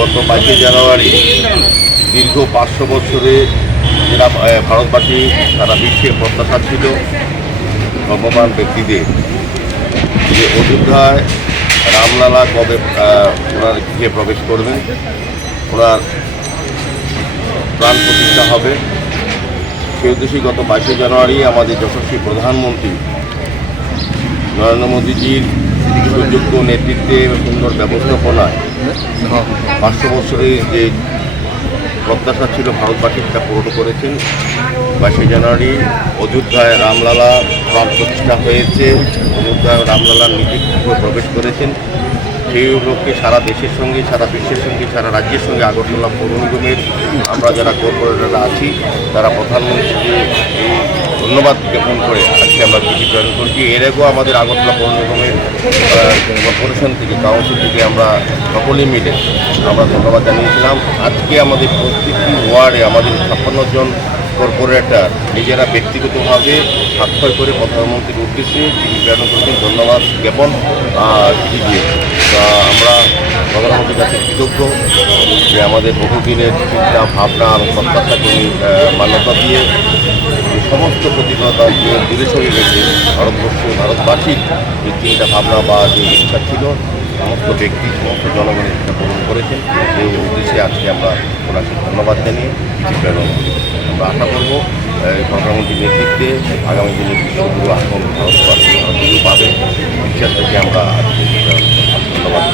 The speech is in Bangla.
গত 22শে জানুয়ারি দীর্ঘ 500 বছরে যারা ভারতবাসী সারা বিশ্বের প্রত্যাশা ছিল ভগবান ব্যক্তিদের যে অযোধ্যায় রামলালা কবে ওনার গৃহে প্রবেশ করবেন, ওনার প্রাণ প্রতিষ্ঠা হবে। সেই উদ্দেশ্যে গত 22শে জানুয়ারি আমাদের যশস্বী প্রধানমন্ত্রী নরেন্দ্র মোদীজির সুযোগ্য নেতৃত্বে সুন্দর ব্যবস্থাপনায় 500 বছরের যে প্রত্যাশা ছিল ভারতবাসী সেটা পূরণ করেছেন। 22শে জানুয়ারি অযোধ্যায় রামলালা প্রাণ প্রতিষ্ঠা হয়েছে, অযোধ্যায় রামলালার নিজে প্রবেশ করেছেন। সেই উপলক্ষে সারা দেশের সঙ্গে, সারা বিশ্বের সঙ্গে, সারা রাজ্যের সঙ্গে আগরতলা পৌর নিগমের আমরা যারা কর্পোরেটররা আছি তারা প্রধানমন্ত্রীকে এই ধন্যবাদ জ্ঞাপন করে আজকে আমরা চিঠি প্রেরণ করছি। এর আগেও আমাদের আগরতলা পৌর নিগমের কর্পোরেশন থেকে, কাউন্সিল থেকে আমরা সকলে মিলে আমরা ধন্যবাদ জানিয়েছিলাম। আজকে আমাদের প্রত্যেকটি ওয়ার্ডে আমাদের 56 জন কর্পোরেটর নিজেরা ব্যক্তিগতভাবে স্বাক্ষর করে প্রধানমন্ত্রীর উদ্দেশ্যে চিঠি প্রেরণ করেছেন, ধন্যবাদ জ্ঞাপন চিঠি দিয়েছে। আমরা প্রধানমন্ত্রীর কাছে কৃতজ্ঞ যে আমাদের বহুদিনের চিন্তা ভাবনা এবং প্রত্যাশাকে মান্যতা দিয়ে সমস্ত প্রতিকূলতা দূরে সরিয়ে রেখে ভারতবাসীর যে চিন্তা ভাবনা বা যে ইচ্ছা ছিল সমস্ত ব্যক্তি, সমস্ত জনগণের ইচ্ছা পূরণ করেছেন। সেই উদ্দেশ্যে আজকে আমরা ওনাকে ধন্যবাদ জানিয়ে চিঠি প্রেরণ করি। আমরা আশা করব প্রধানমন্ত্রীর নেতৃত্বে আগামী দিনে বিশ্বগুরু আসন ভারতবাসী পাবে, বিশ্বাস থেকে আমরা আজকে ধন্যবাদ।